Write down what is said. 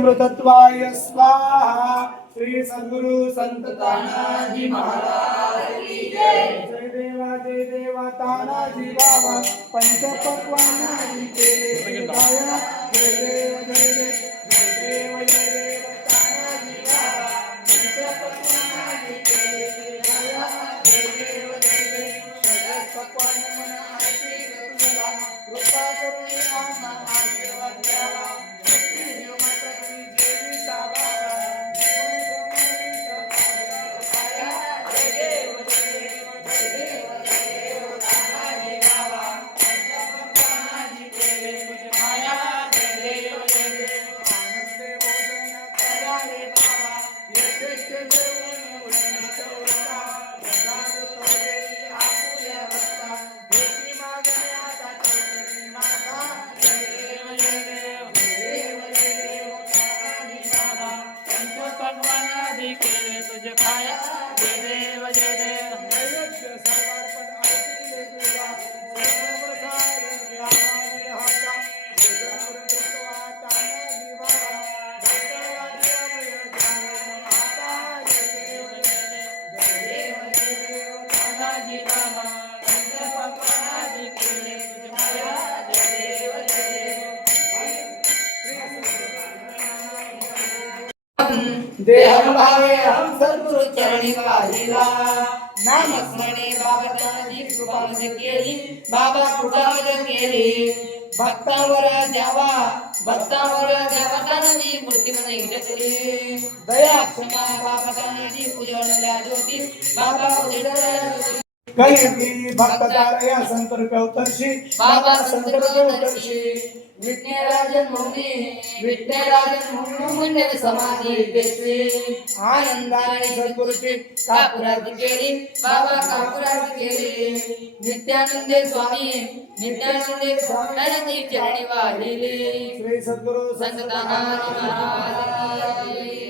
अमृतत्वाय स्वाहा। श्री सद्गुरु संत तानाजी महाराज की जय। जय देवा तानाजी बाबा पंचपक्वानाजी केले गाया। जय देव जय देव तानाजी बाबा पंचपक्वानाजी केले गाया। जय देव षडश पक्वान मन आरती तुझा कृपा करुणी आम्हा आशीर्वाद द्यावा। देह भावे हम सद्गुरु चरणी वाहिला। नाम स्मरणे बाबा तानाजी कृपा मज केली। बाबा कृपा मज केली। भक्तावर द्यावा तानाजी मूर्ती मध्ये घेतली। दया क्षमा बाबा तानाजी उजळल्या ज्योती बाबा उजळल्या ज्योती। कलियुगी भक्तदार या संपर्क उतरशी बाबा संपर्क उतरशी। विठ्ठलराजन म्हणून मंडळ समाधी देशी। आनंदाने सद्गुरूची कापुराती केली बाबा कापुराती केली। नित्यानंदे स्वामी तानाजी चरणी वाहिली। श्री सद्गुरु संत तानाजी महाराज।